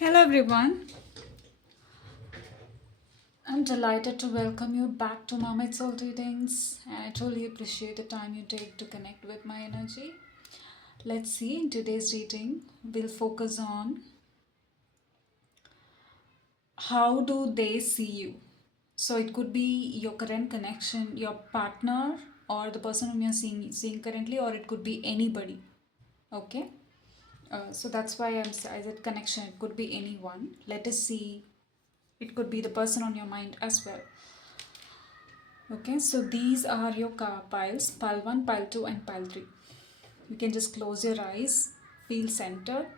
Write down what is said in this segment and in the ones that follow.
Hello everyone, I'm delighted to welcome you back to Mermaid Soul Readings, and I truly appreciate the time you take to connect with my energy. Let's see, in today's reading, we'll focus on how do they see you. So it could be your current connection, your partner, or the person whom you're seeing currently, or it could be anybody. Okay, so that's why I said connection. It could be anyone. Let us see. It could be the person on your mind as well. Okay, so these are your piles, pile 1, pile 2 and pile 3. You can just close your eyes, feel centered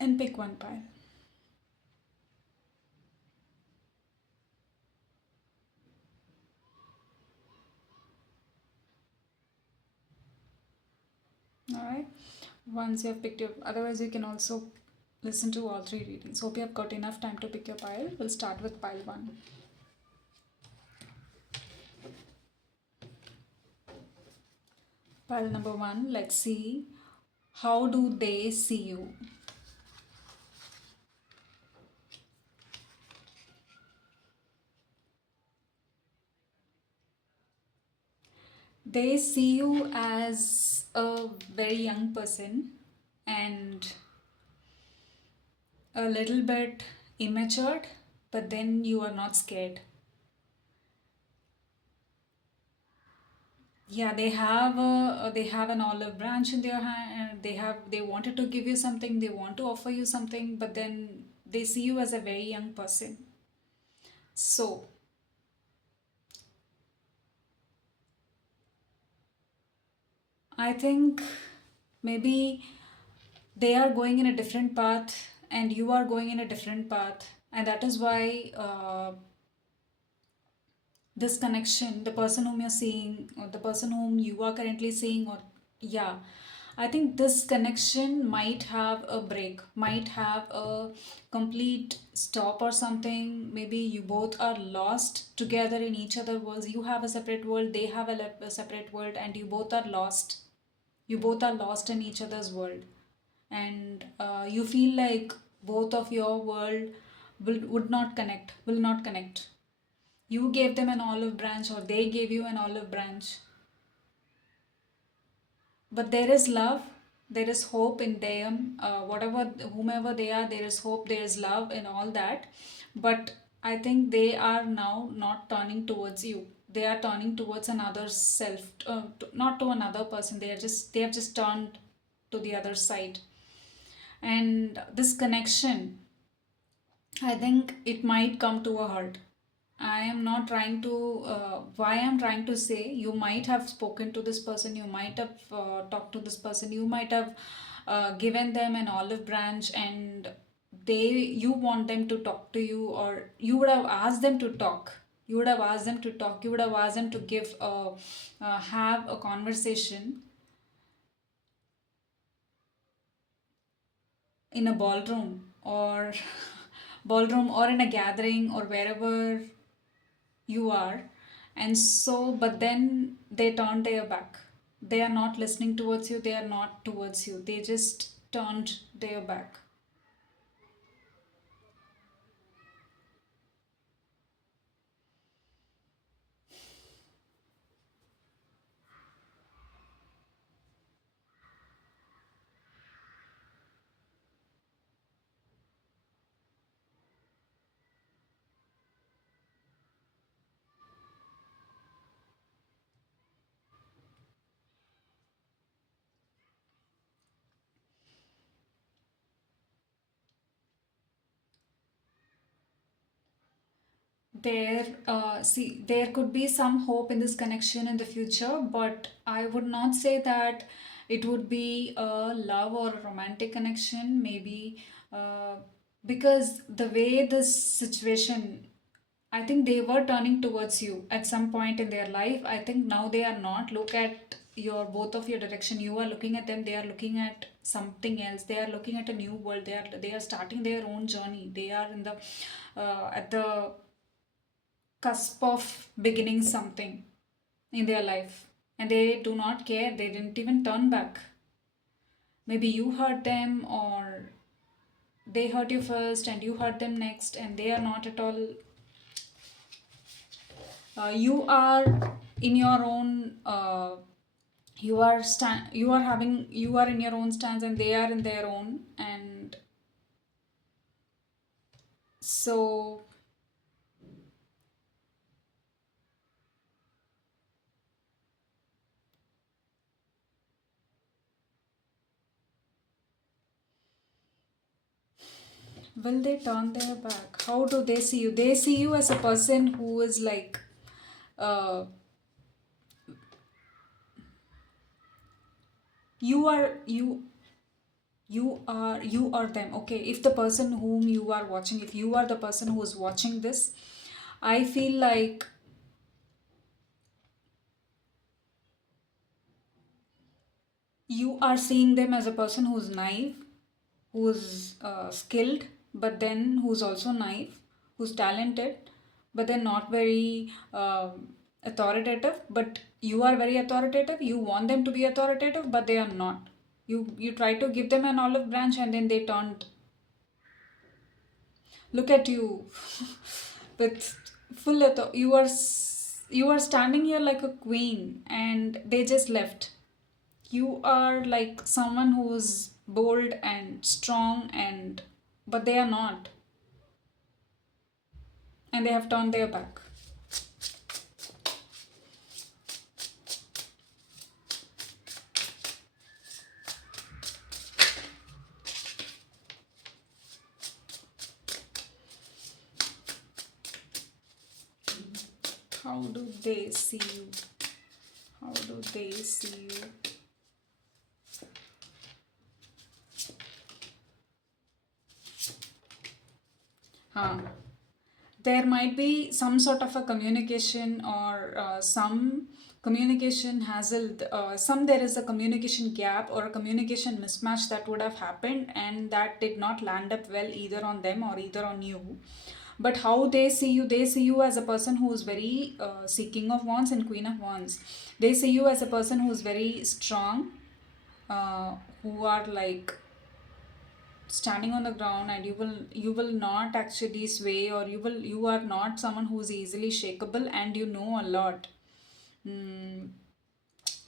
and pick one pile. Alright, once you have picked your, otherwise you can also listen to all three readings. Hope you have got enough time to pick your pile. We'll start with pile 1. Pile number 1, let's see how do they see you. They see you as a very young person and a little bit immature, but then you are not scared. Yeah, they have an olive branch in their hand, and they wanted to give you something, they want to offer you something, but then they see you as a very young person. So I think maybe they are going in a different path and you are going in a different path, and that is why this connection, the person whom you're seeing or the person whom you are currently seeing, or yeah, I think this connection might have a break, might have a complete stop or something. Maybe you both are lost together in each other worlds. You have a separate world, they have a separate world, and you both are lost. You both are lost in each other's world, and you feel like both of your world would not connect, will not connect. You gave them an olive branch or they gave you an olive branch, but there is love, there is hope in them, whatever, whomever they are, there is hope, there is love and all that. But I think they are now not turning towards you, they are turning towards another self, not to another person, they have just turned to the other side. And this connection, I think it might come to a halt. I am not trying to, why I'm trying to say, you might have spoken to this person, you might have talked to this person, you might have given them an olive branch, and you want them to talk to you, or you would have asked them to talk. You would have asked them to talk, you would have asked them to have a conversation in a ballroom, or ballroom, or in a gathering, or wherever you are. And so, but then they turn their back, they are not listening towards you, they are not towards you, they just turned their back. There could be some hope in this connection in the future, but I would not say that it would be a love or a romantic connection, maybe, because the way this situation, I think they were turning towards you at some point in their life. I think now they are not. Look at your both of your direction. You are looking at them. They are looking at something else. They are looking at a new world. They are starting their own journey. They are in the at the cusp of beginning something in their life, and they do not care. They didn't even turn back. Maybe you hurt them, or they hurt you first and you hurt them next, and they are not at all. You are in your own. You are having. You are in your own stance, and they are in their own. And so, will they turn their back? How do they see you? They see you as a person who is like, uh, you are you you are them. Okay, if the person whom you are watching, if you are the person who is watching this, I feel like you are seeing them as a person who's naive, who's skilled, but then who's also naive, who's talented, but then not very authoritative. But you are very authoritative. You want them to be authoritative, but they are not. You try to give them an olive branch, and then they turned. Look at you, with full authority. You are standing here like a queen, and they just left. You are like someone who's bold and strong, and but they are not, and they have turned their back. How do they see you? How do they see you? Huh. There might be some sort of a communication, or some communication hassle. Some There is a communication gap or a communication mismatch that would have happened, and that did not land up well either on them or either on you. But how they see you as a person who is very seeking of wands and queen of wands. They see you as a person who is very strong, uh, who are like standing on the ground, and you will not actually sway, or you are not someone who is easily shakable, and you know a lot. mm,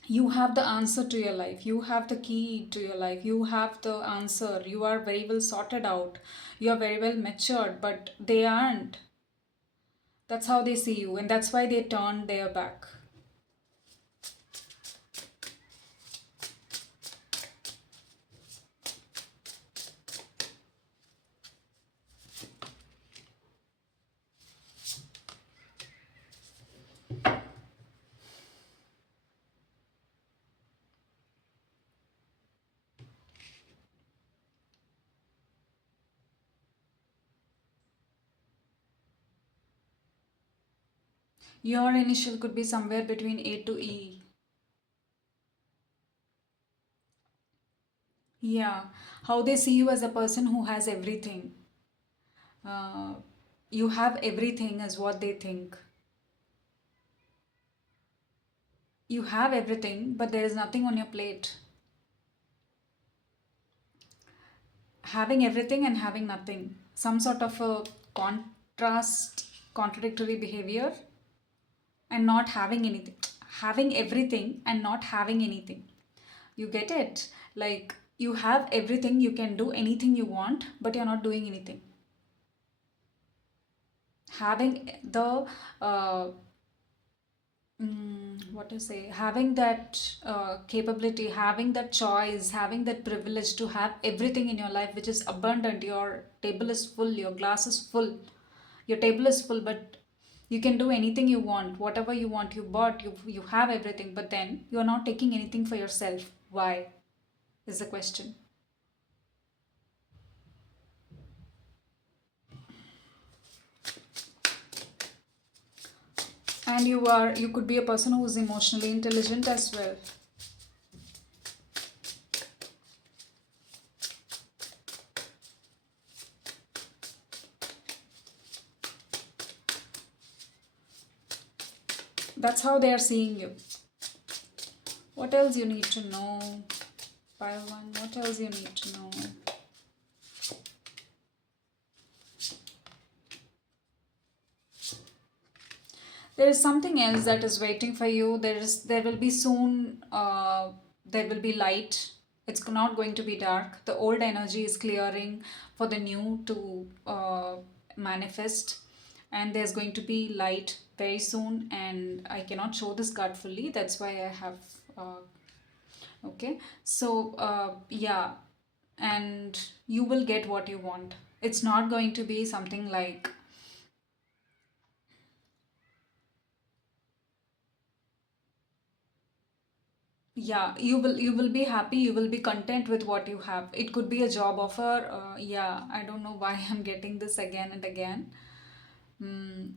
you have the answer to your life, you have the key to your life, you have the answer, you are very well sorted out, you are very well matured, but they aren't. That's how they see you, and that's why they turn their back. Your initial could be somewhere between A to E. Yeah, how they see you as a person who has everything. uh, you have everything is what they think. You have everything, but there is nothing on your plate. Having everything and having nothing, some sort of a contrast, contradictory behavior, and not having anything. Having everything and not having anything. You get it? Like, you have everything, you can do anything you want, but you're not doing anything. Having the what to say, having that capability, having that choice, having that privilege to have everything in your life which is abundant. Your table is full, your glass is full, your table is full, but you can do anything you want, whatever you want. You bought, you have everything, but then you are not taking anything for yourself. Why is the question. And you could be a person who is emotionally intelligent as well. That's how they are seeing you. What else you need to know? Pile one. What else you need to know? There is something else that is waiting for you. There will be soon there will be light. It's not going to be dark. The old energy is clearing for the new to manifest, and there's going to be light very soon. And I cannot show this card fully. That's why I have okay. So yeah, and you will get what you want. It's not going to be something like, yeah, you will be happy, you will be content with what you have. It could be a job offer. Yeah, I don't know why I'm getting this again and again.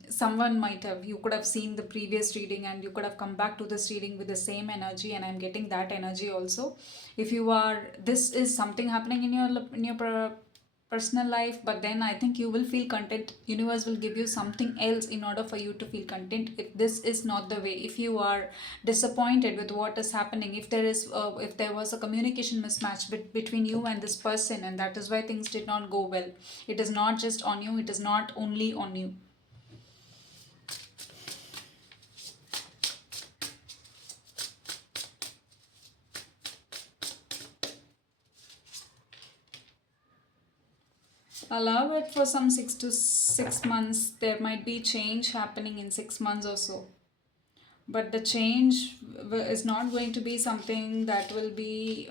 Someone might have, you could have seen the previous reading and you could have come back to this reading with the same energy, and I'm getting that energy also. If you are, this is something happening in your personal life, but then I think you will feel content. Universe will give you something else in order for you to feel content. If this is not the way, if you are disappointed with what is happening, if there was a communication mismatch between you and this person, and that is why things did not go well, it is not just on you, it is not only on you. Allow it for some 6 months. There might be change happening in 6 months or so, but the change is not going to be something that will be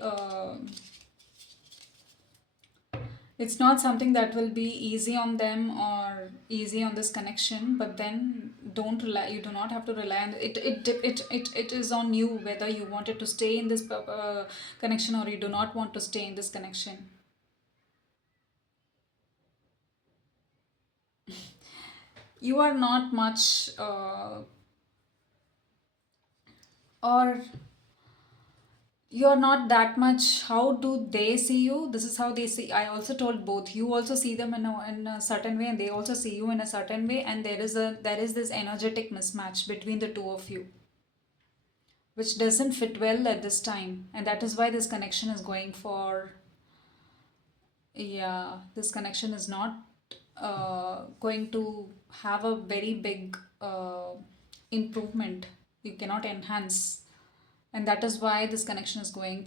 it's not something that will be easy on them or easy on this connection. But then don't rely, you do not have to rely on it. It is on you whether you wanted to stay in this connection or you do not want to stay in this connection. You are not much or you're not that much. How do they see you? This is how they see. I also told both, you also see them in a certain way and they also see you in a certain way, and there is this energetic mismatch between the two of you, which doesn't fit well at this time, and that is why this connection is going for, yeah, this connection is not going to have a very big improvement. You cannot enhance, and that is why this connection is going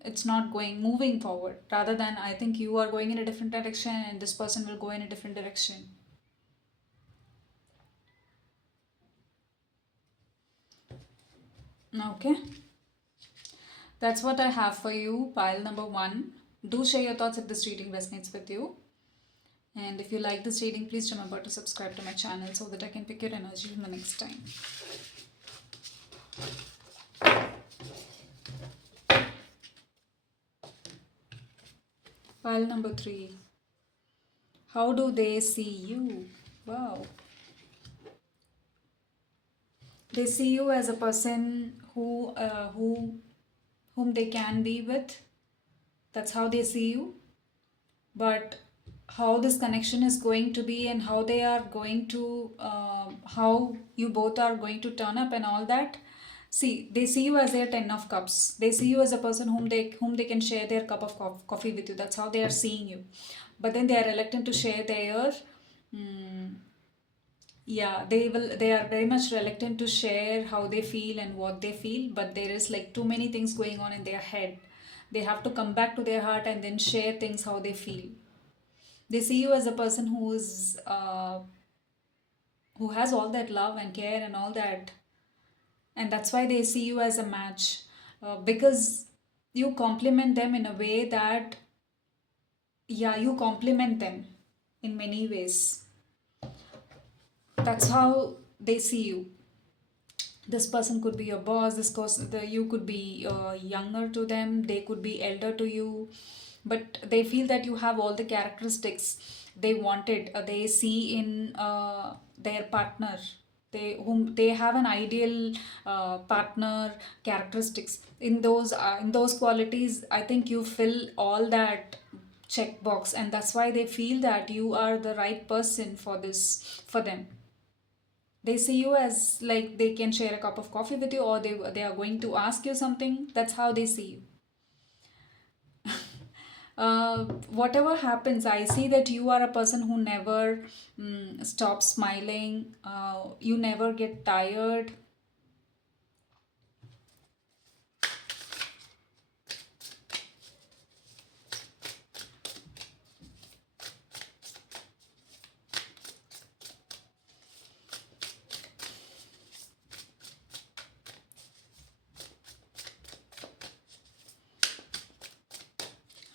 it's not going moving forward. Rather than, I think you are going in a different direction and this person will go in a different direction. Okay, that's what I have for you, pile number one. Do share your thoughts if this reading resonates with you. And if you like this reading, please remember to subscribe to my channel so that I can pick your energy from the next time. Pile number three. How do they see you? Wow. They see you as a person whom they can be with. That's how they see you. But how this connection is going to be and how they are going to how you both are going to turn up and all that. See, they see you as their 10 of cups. They see you as a person whom they can share their cup of coffee with you. That's how they are seeing you. But then they are reluctant to share their mm, yeah, they are very much reluctant to share how they feel and what they feel, but there is like too many things going on in their head. They have to come back to their heart and then share things how they feel. They see you as a person who has all that love and care and all that, and that's why they see you as a match, because you compliment them in a way that, yeah, you compliment them in many ways. That's how they see you. This person could be your boss, you could be younger to them, they could be elder to you, but they feel that you have all the characteristics they wanted, they see in their partner. They have an ideal partner characteristics. In those qualities, I think you fill all that checkbox, and that's why they feel that you are the right person for them. They see you as like they can share a cup of coffee with you, or they are going to ask you something. That's how they see you. Whatever happens, I see that you are a person who never stops smiling. You never get tired.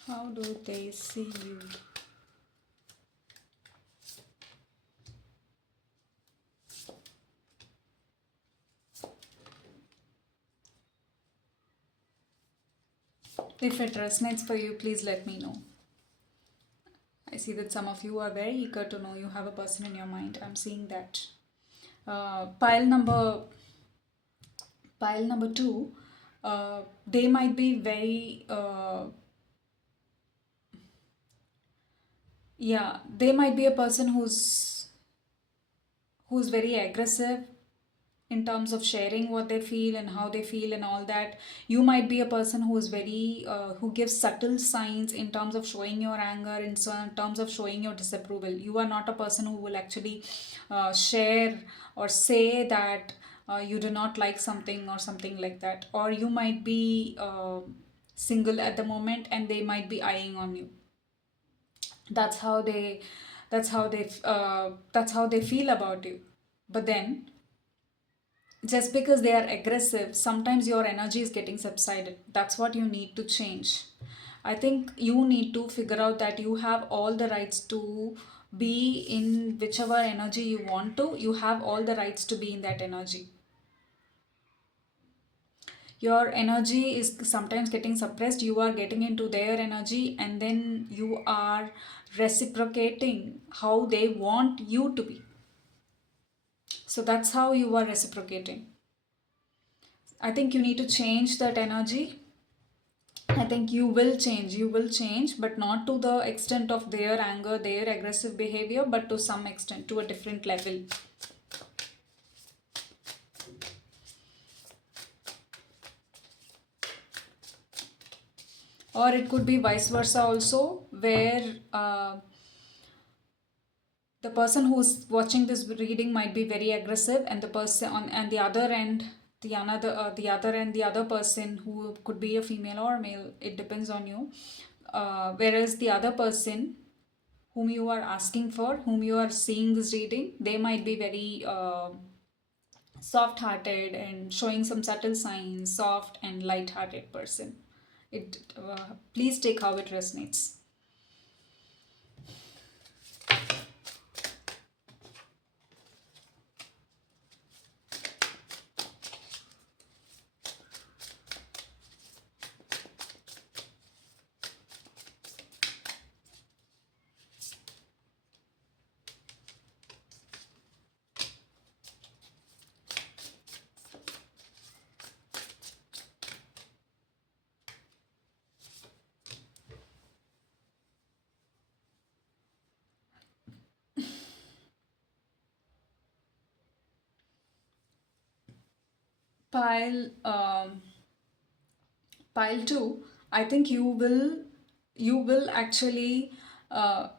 How do they see you? If it resonates for you, please let me know. I see that some of you are very eager to know you have a person in your mind. I'm seeing that. Uh, pile number pile number two. They might be very yeah. They might be a person who's very aggressive in terms of sharing what they feel and how they feel and all that. You might be a person who is very who gives subtle signs in terms of showing your anger, in terms of showing your disapproval. You are not a person who will actually share or say that you do not like something or something like that. Or you might be single at the moment and they might be eyeing on you. That's how they that's how they feel about you. But then, just because they are aggressive, sometimes your energy is getting subsided. That's what you need to change. I think you need to figure out that you have all the rights to be in whichever energy you want to. You have all the rights to be in that energy. Your energy is sometimes getting suppressed, you are getting into their energy, and then you are reciprocating how they want you to be. So that's how you are reciprocating. I think you need to change that energy. I think you will change, but not to the extent of their anger, their aggressive behavior, but to some extent, to a different level. Or it could be vice versa also, where the person who's watching this reading might be very aggressive, and the person on and the other end, the other person who could be a female or male, it depends on you. Whereas the other person whom you are asking for, whom you are seeing this reading, they might be very soft hearted and showing some subtle signs, soft and light hearted person. It Please take how it resonates. Pile pile 2, I think you will actually uh,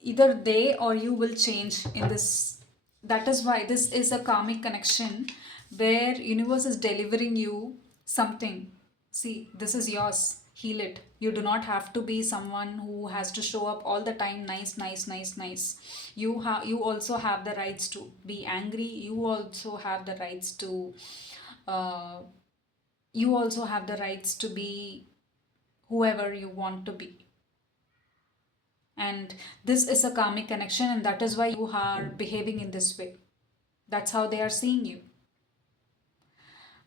either they or you will change in this. That is why this is a karmic connection, where universe is delivering you something. See, this is yours, heal it. You do not have to be someone who has to show up all the time nice, nice, nice, nice. You also have the rights to be angry. You also have the rights to uh, you also have the rights to be whoever you want to be. And this is a karmic connection, and that is why you are behaving in this way. That's how they are seeing you.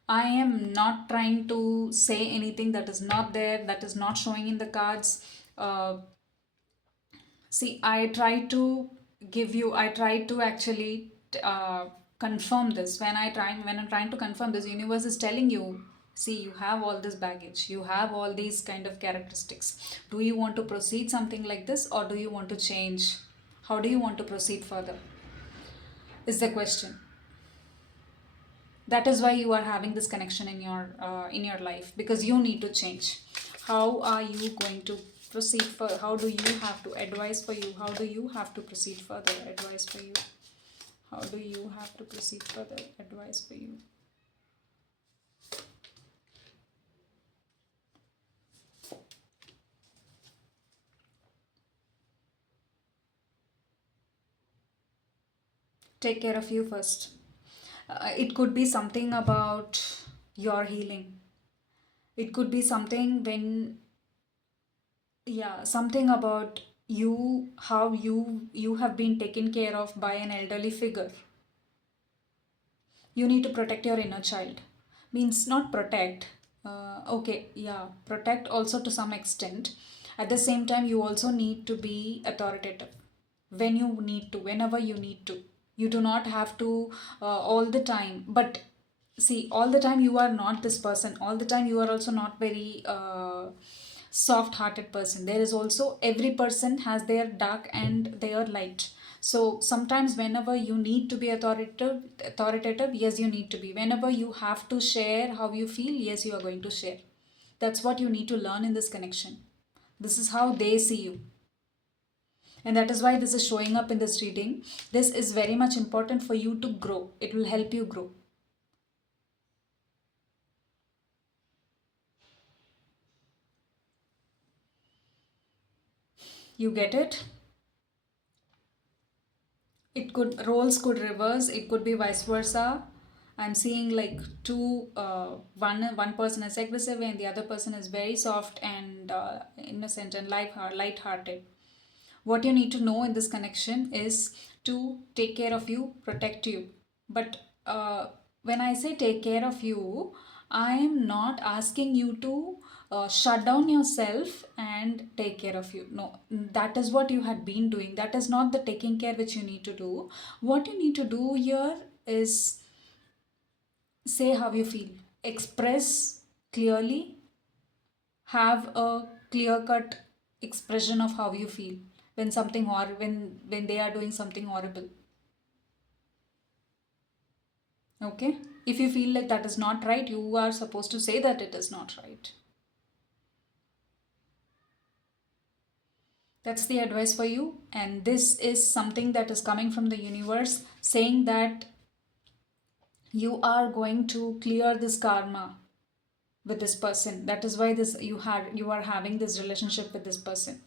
I am not trying to say anything that is not there, that is not showing in the cards. See, I try to actually confirm this. When I'm trying to confirm this, universe is telling you, see, you have all this baggage, you have all these kind of characteristics. Do you want to proceed something like this, or do you want to change? How do you want to proceed further? Is the question. That is why you are having this connection in your life, because you need to change. How are you going to proceed for, how do you have to advise for you, how do you have to proceed further, advice for you, how do you have to proceed further, advice for you. Take care of you first. It could be something about your healing. It could be something when, yeah, something about you, how you have been taken care of by an elderly figure. You need to protect your inner child. Means not protect. Okay, yeah, protect also to some extent. At the same time, you also need to be authoritative when you need to, whenever you need to. You do not have to all the time. But see, all the time you are not this person. All the time you are also not very soft hearted person. There is also, every person has their dark and their light. So sometimes whenever you need to be authoritative, yes, you need to be. Whenever you have to share how you feel, yes, you are going to share. That's what you need to learn in this connection. This is how they see you. And that is why this is showing up in this reading. This is very much important for you to grow. It will help you grow. You get it? It could, roles could reverse, it could be vice versa. I'm seeing like two, one person is aggressive and the other person is very soft and innocent and light-hearted. What you need to know in this connection is to take care of you, protect you. But when I say take care of you, I am not asking you to shut down yourself and take care of you. No, that is what you had been doing. That is not the taking care which you need to do. What you need to do here is say how you feel, express clearly, have a clear cut expression of how you feel when something when they are doing something horrible. Okay, if you feel like that is not right, you are supposed to say that it is not right. That's the advice for you, and this is something that is coming from the universe saying that you are going to clear this karma with this person. That is why this you are having this relationship with this person.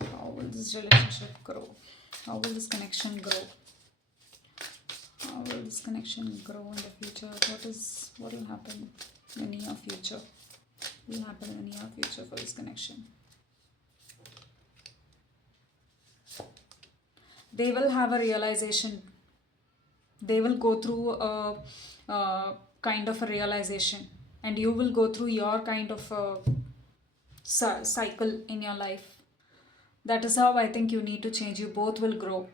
How will this relationship grow? How will this connection grow? How will this connection grow in the future? What will happen in the near future? What will happen in the near future for this connection? They will have a realization. They will go through a kind of a realization, and you will go through your kind of a cycle in your life. That is how I think you need to change. You both will grow.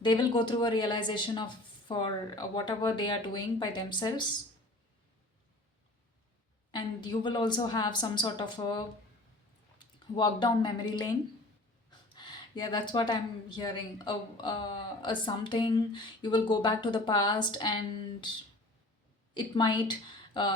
They will go through a realization of for whatever they are doing by themselves, and you will also have some sort of a walk down memory lane. Yeah, that's what I'm hearing. Something, you will go back to the past, and it might,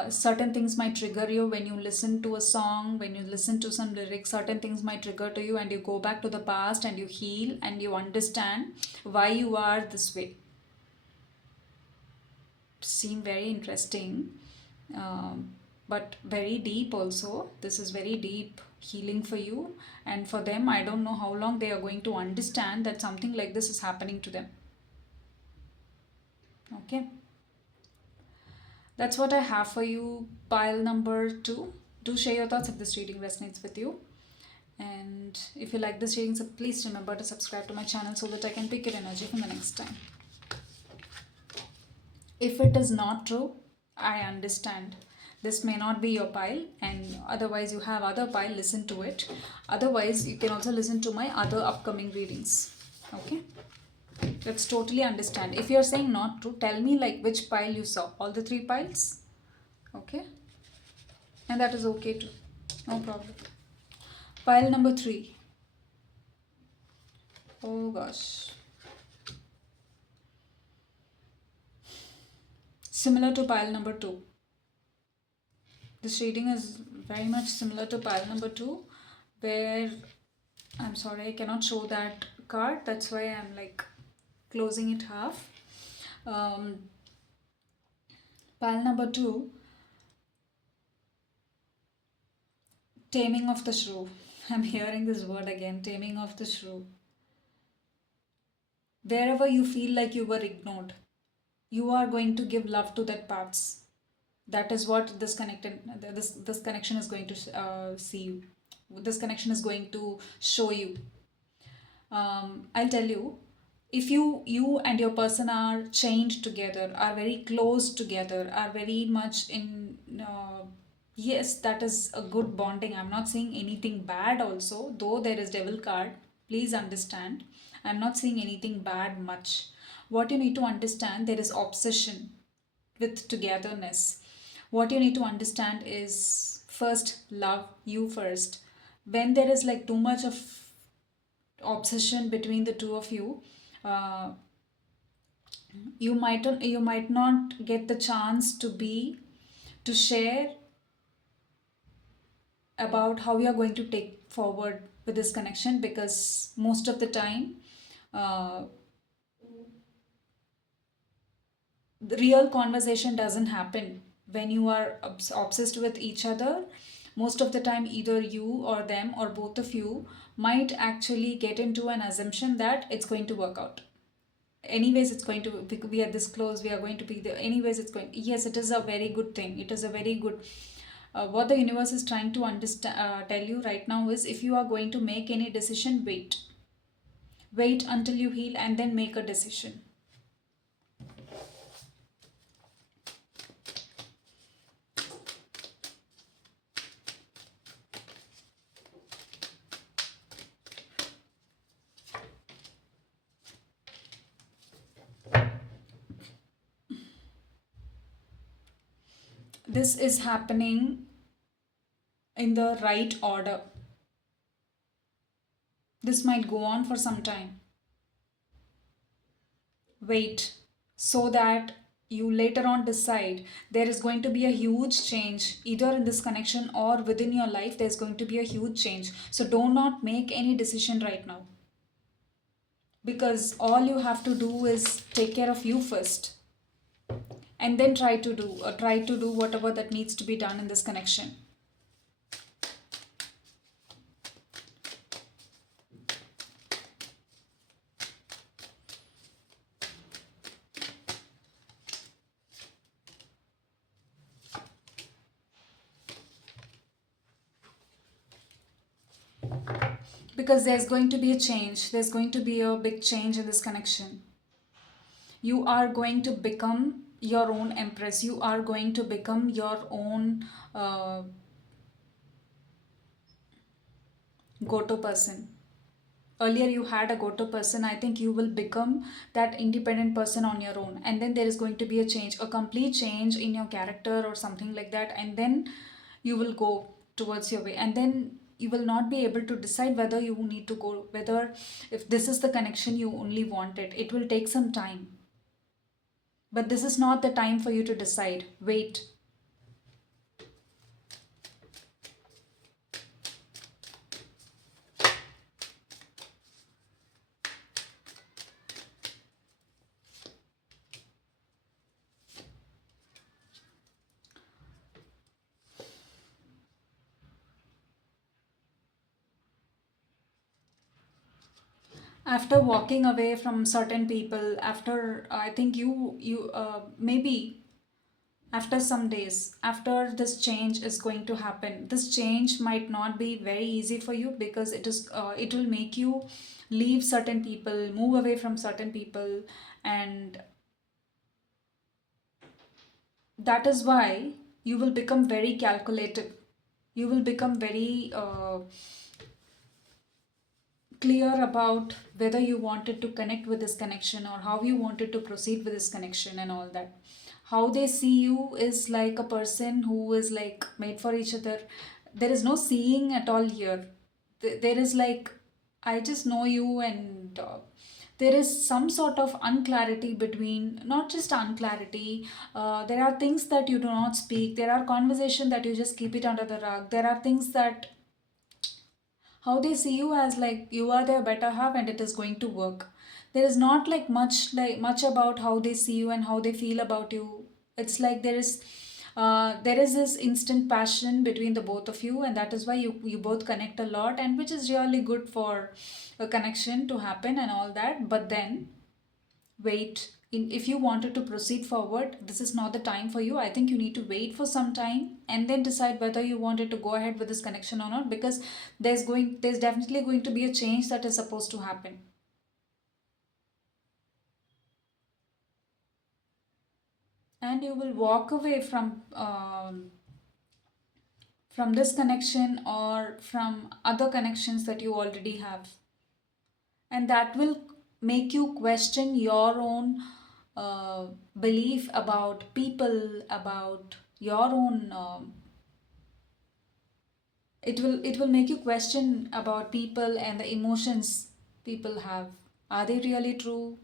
certain things might trigger you when you listen to a song, when you listen to some lyrics, certain things might trigger to you, and you go back to the past and you heal and you understand why you are this way. Seem very interesting, but very deep also. This is very deep healing for you, and for them, I don't know how long they are going to understand that something like this is happening to them. Okay, that's what I have for you. Pile number 2. Do share your thoughts if this reading resonates with you. And if you like this reading, so please remember to subscribe to my channel so that I can pick your energy from the next time. If it is not true, I understand. This may not be your pile, and otherwise, you have other pile, listen to it. Otherwise, you can also listen to my other upcoming readings. Okay? Let's totally understand. If you're saying not true, tell me like which pile you saw. All the 3 piles? Okay? And that is okay too. No problem. Pile number 3. Oh gosh. Similar to pile number 2. This reading is very much similar to pile number 2, where I'm sorry, I cannot show that card. That's why I'm like closing it half. Um, Pile number two, taming of the shrew. I'm hearing this word again, taming of the shrew. Wherever you feel like you were ignored, you are going to give love to that parts. That is what this connection is going to see you. This connection is going to show you. I'll tell you, if you and your person are chained together, are very close together, are very much in yes, that is a good bonding. I'm not saying anything bad also, though there is devil card. Please understand, I'm not saying anything bad much. What you need to understand, there is obsession with togetherness. What you need to understand is first love you first. When there is like too much of obsession between the two of you, uh, you might not get the chance to share about how you are going to take forward with this connection, because most of the time uh, the real conversation doesn't happen when you are obsessed with each other. Most of the time either you or them or both of you might actually get into an assumption that it's going to work out. Anyways, it's going to, we are this close, we are going to be there, anyways it's going, yes, it is a very good thing, it is a very good what the universe is trying to understand, tell you right now is, if you are going to make any decision, wait until you heal and then make a decision. This is happening in the right order. This might go on for some time. Wait, so that you later on decide. There is going to be a huge change either in this connection or within your life. There's going to be a huge change, so do not make any decision right now, because all you have to do is take care of you first, and then try to do whatever that needs to be done in this connection. Because there's going to be a change, there's going to be a big change in this connection. You are going to become your own empress, you are going to become your own go-to person. Earlier you had a go-to person, I think you will become that independent person on your own, and then there is going to be a change, a complete change in your character or something like that, and then you will go towards your way, and then you will not be able to decide whether you need to go, whether if this is the connection you only wanted. It will take some time, but this is not the time for you to decide. Wait. After walking away from certain people, after I think you maybe after some days, after this change is going to happen, this change might not be very easy for you, because it will make you leave certain people, move away from certain people, and that is why you will become very calculative. You will become very clear about whether you wanted to connect with this connection or how you wanted to proceed with this connection and all that. How they see you is like a person who is like made for each other. There is no seeing at all here. There is like, I just know you, and there is some sort of unclarity between, not just unclarity, there are things that you do not speak, there are conversation that you just keep it under the rug, there are things that How they see you as like you are their better half and it is going to work. There is not like much about how they see you and how they feel about you. It's like there is this instant passion between the both of you, and that is why you both connect a lot, and which is really good for a connection to happen and all that. But then wait, if you wanted to proceed forward, this is not the time for you. I think you need to wait for some time and then decide whether you wanted to go ahead with this connection or not, because there's definitely going to be a change that is supposed to happen, and you will walk away from this connection or from other connections that you already have, and that will make you question your own uh, belief about people, about your own it will make you question about people and the emotions people have. Are they really true?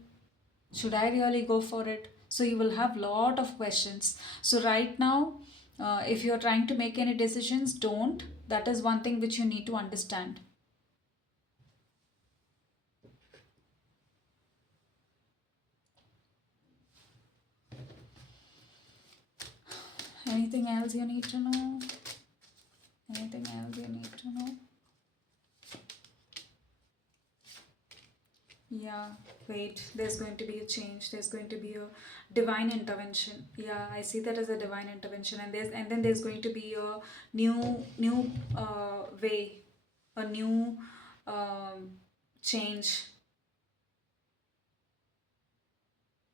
Should I really go for it? So you will have lot of questions. So right now, if you're trying to make any decisions, don't. That is one thing which you need to understand. Anything else you need to know? Anything else you need to know? Yeah, wait, there's going to be a change. There's going to be a divine intervention. Yeah, I see that as a divine intervention, and then there's going to be a new way, a new change.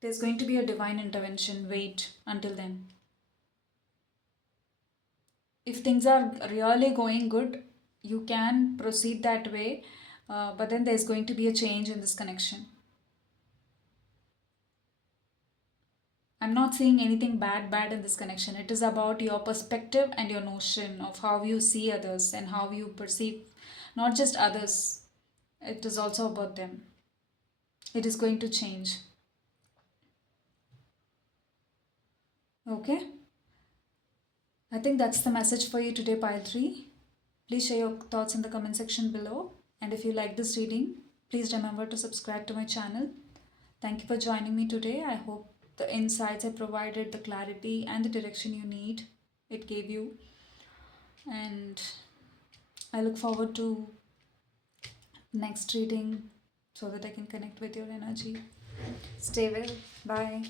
There's going to be a divine intervention. Wait until then. If things are really going good, you can proceed that way, but then there's going to be a change in this connection. I'm not seeing anything bad in this connection. It is about your perspective and your notion of how you see others and how you perceive not just others. It is also about them. It is going to change. Okay? I think that's the message for you today, pile 3. Please share your thoughts in the comment section below. And if you like this reading, please remember to subscribe to my channel. Thank you for joining me today. I hope the insights I provided, the clarity and the direction you need, it gave you. And I look forward to next reading so that I can connect with your energy. Stay well. Bye.